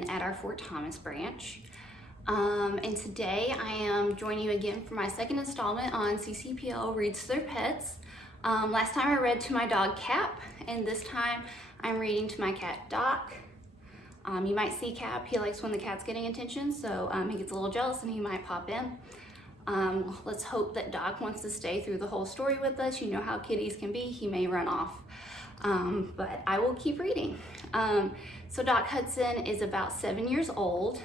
Morgan at our Fort Thomas branch. And today I am joining you again for my second installment on CCPL Reads to Their Pets. Last time I read to my dog Cap, and this time I'm reading to my cat Doc. You might see Cap, he likes when the cat's getting attention, so he gets a little jealous and he might pop in. Let's hope that Doc wants to stay through the whole story with us. You know how kitties can be, he may run off. But I will keep reading. So Doc Hudson is about 7 years old.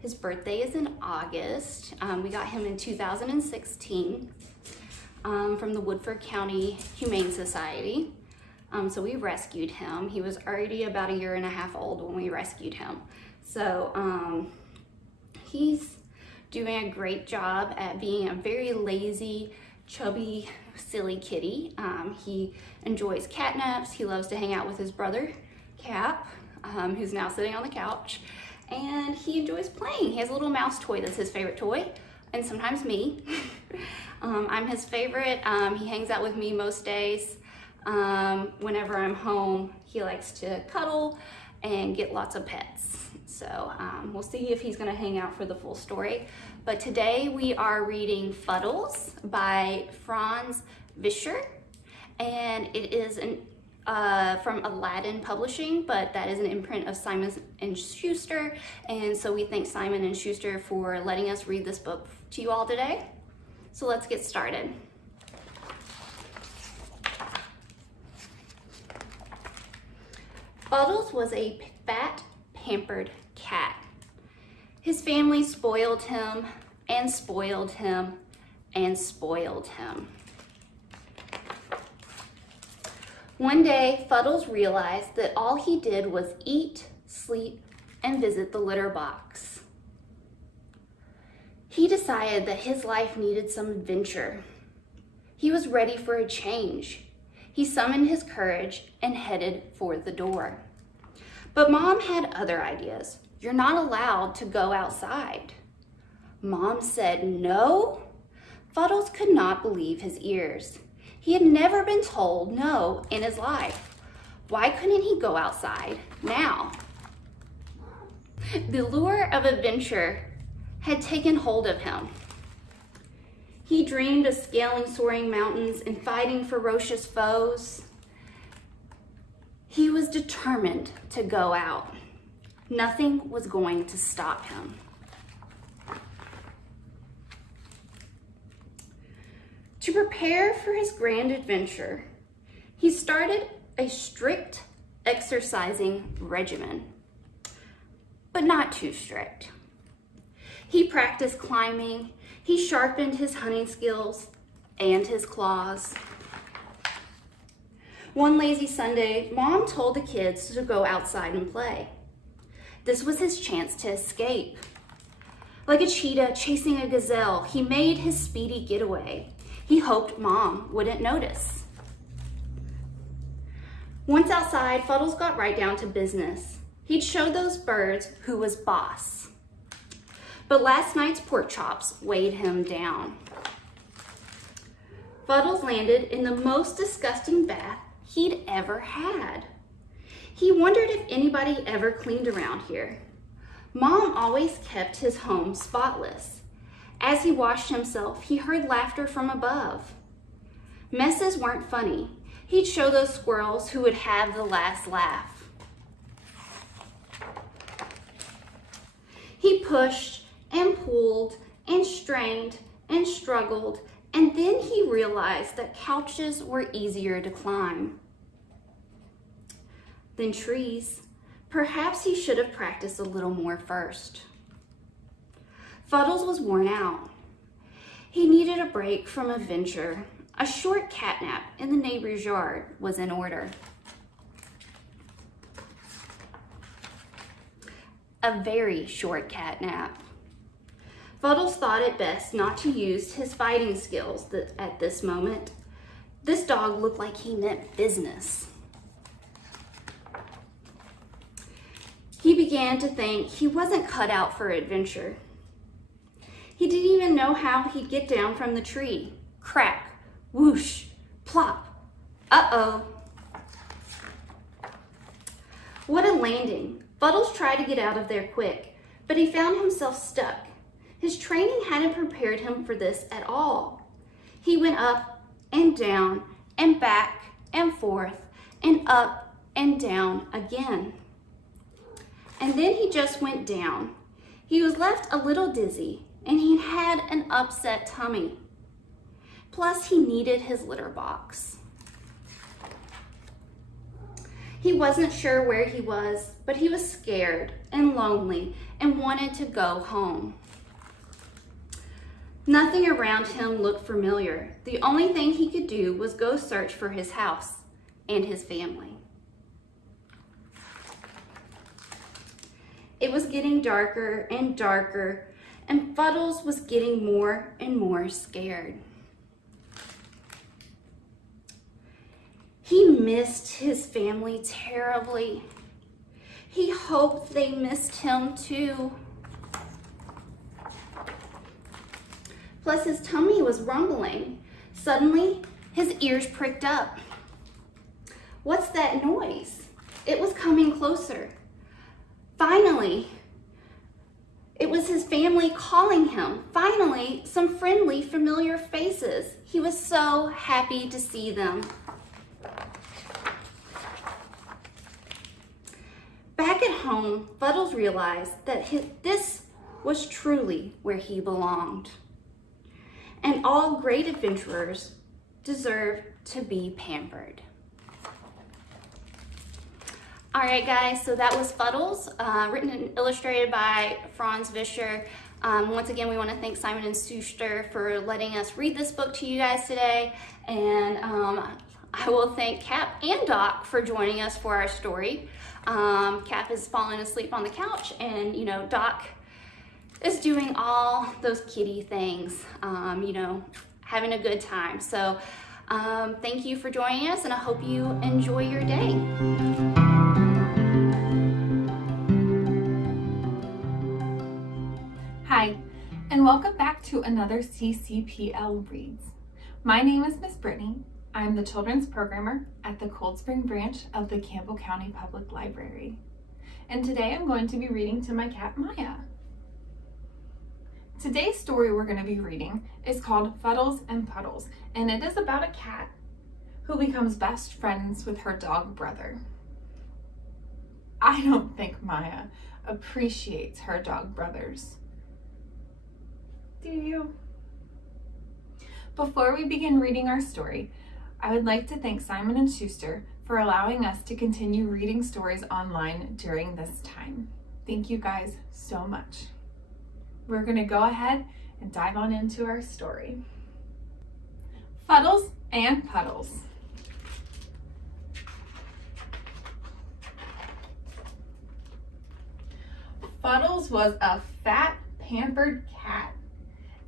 His birthday is in August. We got him in 2016 from the Woodford County Humane Society. So we rescued him. He was already about 1.5 years old when we rescued him. So he's doing a great job at being a very lazy, chubby, silly kitty. He enjoys catnaps. He loves to hang out with his brother, Cap, who's now sitting on the couch. And he enjoys playing. He has a little mouse toy that's his favorite toy, and sometimes me. I'm his favorite. He hangs out with me most days. Whenever I'm home, he likes to cuddle and get lots of pets. So we'll see if he's gonna hang out for the full story. But today we are reading Fuddles by Franz Vischer, and it is from Aladdin Publishing, but that is an imprint of Simon & Schuster, and so we thank Simon & Schuster for letting us read this book to you all today. So let's get started. Fuddles was a fat, pampered cat. His family spoiled him and spoiled him and spoiled him. One day, Fuddles realized that all he did was eat, sleep, and visit the litter box. He decided that his life needed some adventure. He was ready for a change. He summoned his courage and headed for the door. But Mom had other ideas. You're not allowed to go outside. Mom said no? Fuddles could not believe his ears. He had never been told no in his life. Why couldn't he go outside now? The lure of adventure had taken hold of him. He dreamed of scaling soaring mountains and fighting ferocious foes. He was determined to go out. Nothing was going to stop him. To prepare for his grand adventure, he started a strict exercising regimen, but not too strict. He practiced climbing, he sharpened his hunting skills and his claws. One lazy Sunday, Mom told the kids to go outside and play. This was his chance to escape. Like a cheetah chasing a gazelle, he made his speedy getaway. He hoped Mom wouldn't notice. Once outside, Fuddles got right down to business. He'd show those birds who was boss. But last night's pork chops weighed him down. Fuddles landed in the most disgusting bath he'd ever had. He wondered if anybody ever cleaned around here. Mom always kept his home spotless. As he washed himself, he heard laughter from above. Messes weren't funny. He'd show those squirrels who would have the last laugh. He pushed and pulled and strained and struggled, and then he realized that couches were easier to climb than trees. Perhaps he should have practiced a little more first. Fuddles was worn out. He needed a break from adventure. A short catnap in the neighbor's yard was in order. A very short catnap. Fuddles thought it best not to use his fighting skills at this moment. This dog looked like he meant business. He began to think he wasn't cut out for adventure. He didn't even know how he'd get down from the tree. Crack, whoosh, plop. Uh-oh. What a landing. Fuddles tried to get out of there quick, but he found himself stuck. His training hadn't prepared him for this at all. He went up and down and back and forth and up and down again. And then he just went down. He was left a little dizzy, and he had an upset tummy. Plus, he needed his litter box. He wasn't sure where he was, but he was scared and lonely and wanted to go home. Nothing around him looked familiar. The only thing he could do was go search for his house and his family. It was getting darker and darker, and Fuddles was getting more and more scared. He missed his family terribly. He hoped they missed him too. Plus, his tummy was rumbling. Suddenly, his ears pricked up. What's that noise? It was coming closer. Finally, it was his family calling him. Finally, some friendly, familiar faces. He was so happy to see them. Back at home, Fuddles realized that this was truly where he belonged. And all great adventurers deserve to be pampered. All right, guys, so that was Fuddles, written and illustrated by Franz Vischer. Once again, we want to thank Simon and Schuster for letting us read this book to you guys today. And I will thank Cap and Doc for joining us for our story. Cap is falling asleep on the couch, and, you know, Doc is doing all those kitty things, you know, having a good time. So thank you for joining us, and I hope you enjoy your day. Hi, and welcome back to another CCPL Reads. My name is Miss Brittany. I'm the children's programmer at the Cold Spring branch of the Campbell County Public Library. And today I'm going to be reading to my cat, Myai. Today's story we're going to be reading is called Fuddles and Puddles, and it is about a cat who becomes best friends with her dog brother. I don't think Myai appreciates her dog brothers. Do you? Before we begin reading our story, I would like to thank Simon and Schuster for allowing us to continue reading stories online during this time. Thank you guys so much. We're going to go ahead and dive on into our story. Fuddles and Puddles. Fuddles was a fat, pampered cat.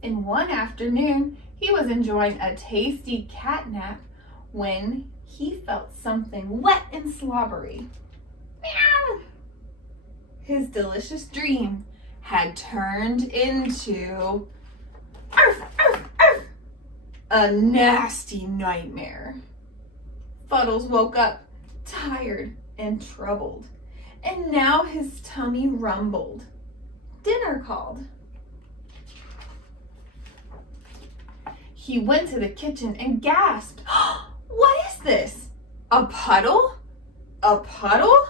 And one afternoon, he was enjoying a tasty cat nap when he felt something wet and slobbery. Meow! His delicious dream had turned into arf, arf, arf, a nasty nightmare. Fuddles woke up tired and troubled, and now his tummy rumbled. Dinner called. He went to the kitchen and gasped, "What is this? A puddle? A puddle?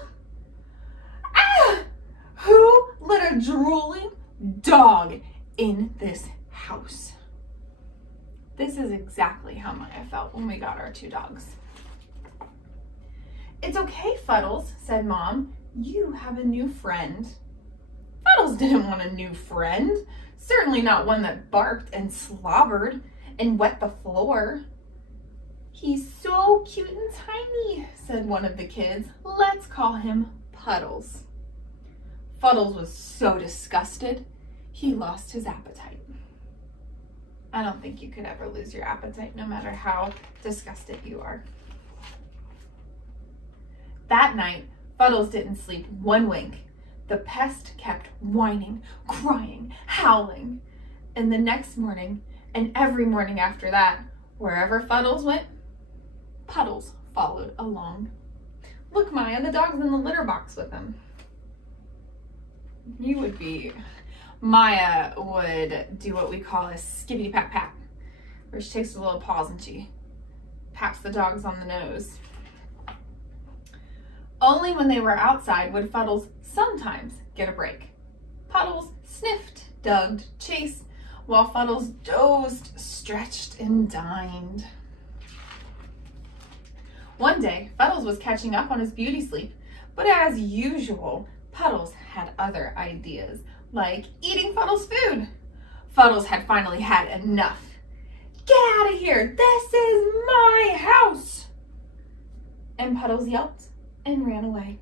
Ah! Who let a drooling dog in this house?" This is exactly how Myai felt when we got our two dogs. "It's okay, Fuddles," said Mom. "You have a new friend." Fuddles didn't want a new friend, certainly not one that barked and slobbered and wet the floor. "He's so cute and tiny," said one of the kids. "Let's call him Puddles." Fuddles was so disgusted, he lost his appetite. I don't think you could ever lose your appetite, no matter how disgusted you are. That night, Fuddles didn't sleep one wink. The pest kept whining, crying, howling. And the next morning, and every morning after that, wherever Fuddles went, Puddles followed along. "Look, Myai, the dog's in the litter box with him." Maya would do what we call a skippity pat pat, where she takes a little paws and she pats the dogs on the nose. Only when they were outside would Fuddles sometimes get a break. Puddles sniffed, dug, chased, while Fuddles dozed, stretched, and dined. One day, Fuddles was catching up on his beauty sleep, but as usual, Puddles had other ideas, like eating Fuddles' food. Fuddles had finally had enough. "Get out of here! This is my house!" And Puddles yelped and ran away.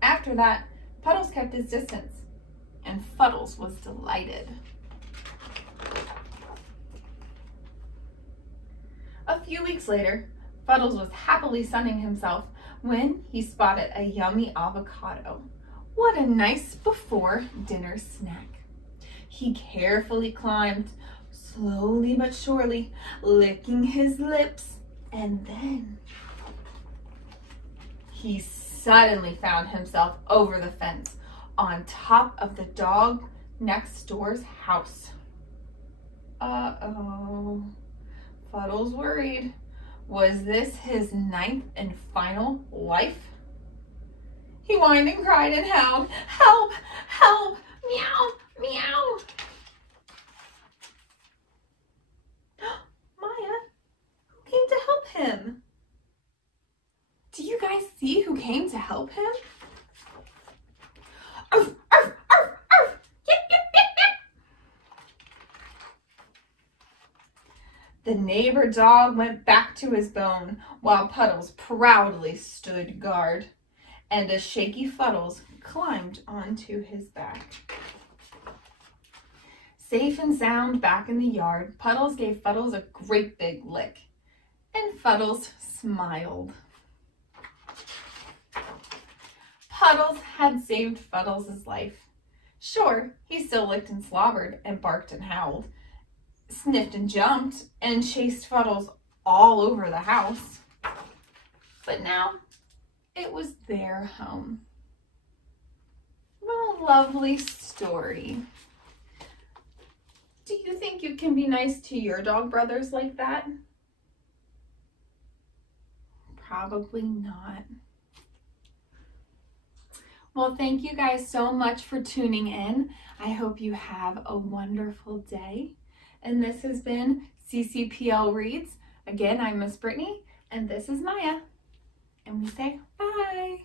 After that, Puddles kept his distance, and Fuddles was delighted. A few weeks later, Fuddles was happily sunning himself when he spotted a yummy avocado. What a nice before-dinner snack. He carefully climbed, slowly but surely, licking his lips, and then he suddenly found himself over the fence on top of the dog next door's house. Uh-oh. Fuddles worried. Was this his 9th and final life? He whined and cried and howled, "Help! Help! Meow! Meow!" Maya, who came to help him? Do you guys see who came to help him? Arf, arf, arf, arf. Yip, yip, yip, yip. The neighbor dog went back to his bone while Puddles proudly stood guard, and a shaky Fuddles climbed onto his back. Safe and sound back in the yard, Puddles gave Fuddles a great big lick, and Fuddles smiled. Puddles had saved Fuddles' life. Sure, he still licked and slobbered and barked and howled, sniffed and jumped, and chased Fuddles all over the house. But now it was their home. What a lovely story. Do you think you can be nice to your dog brothers like that? Probably not. Well, thank you guys so much for tuning in. I hope you have a wonderful day. And this has been CCPL Reads. Again, I'm Miss Brittany, and this is Maya. And we say bye.